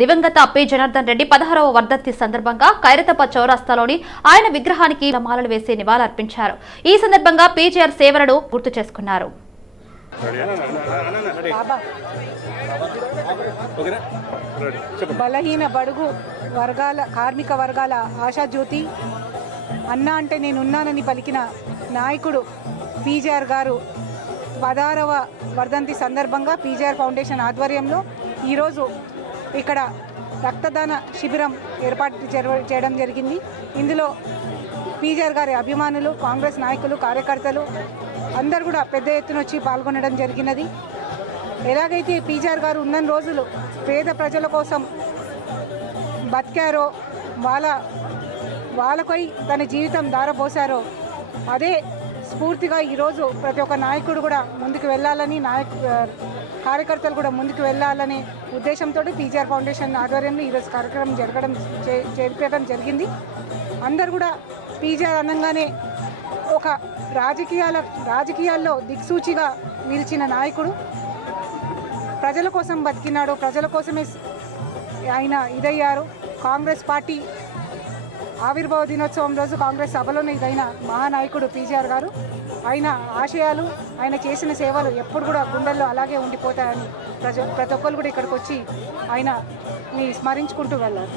దివంగత పే. జనార్దన్ రెడ్డి పదహారవ వర్ధంతి సందర్భంగా ఖైరతప్ప చౌరస్తాలోని ఆయన విగ్రహానికి మాలలు వేసి నివాళులర్పించారు. ఈ సందర్భంగా పీజీఆర్ సేవలను గుర్తు చేసుకున్నారు. బలహీన బడుగు వర్గాల కార్మిక వర్గాల ఆశాజ్యోతి అన్నా అంటే నేనున్నానని పలికిన నాయకుడు పీజీఆర్ గారు పదహారవ వర్ధంతి సందర్భంగా పీజీఆర్ ఫౌండేషన్ ఆధ్వర్యంలో ఈరోజు ఇక్కడ రక్తదాన శిబిరం ఏర్పాటు చేయడం జరిగింది. ఇందులో పీజీఆర్ గారి అభిమానులు కాంగ్రెస్ నాయకులు కార్యకర్తలు అందరు కూడా పెద్ద ఎత్తున వచ్చి పాల్గొనడం జరిగినది. ఎలాగైతే పీజీఆర్ గారు ఉన్న రోజులు పేద ప్రజల కోసం బతికారో వాళ్ళ వాళ్ళకై తన జీవితం దారపోసారో అదే స్ఫూర్తిగా ఈరోజు ప్రతి ఒక్క నాయకుడు కూడా ముందుకు వెళ్ళాలని నాయక కార్యకర్తలు కూడా ముందుకు వెళ్ళాలనే ఉద్దేశంతో పీజీఆర్ ఫౌండేషన్ ఆధ్వర్యంలో ఈరోజు కార్యక్రమం జరగడం చే- జరిగింది. అందరు కూడా పీజీఆర్ అనగానే ఒక రాజకీయాల రాజకీయాల్లో దిక్సూచిగా నిలిచిన నాయకుడు. ప్రజల కోసం బతికినాడు ప్రజల కోసమే ఆయన ఇదయ్యారు. కాంగ్రెస్ పార్టీ ఆవిర్భావ దినోత్సవం రోజు కాంగ్రెస్ సభలోనే ఇదైన మహానాయకుడు పీజీఆర్ గారు. ఆయన ఆశయాలు ఆయన చేసిన సేవలు ఎప్పుడు కూడా గుండెల్లో అలాగే ఉండిపోతాయని ప్రజ ప్రతి ఒక్కరు కూడా ఇక్కడికి వచ్చి ఆయనని స్మరించుకుంటూ వెళ్ళారు.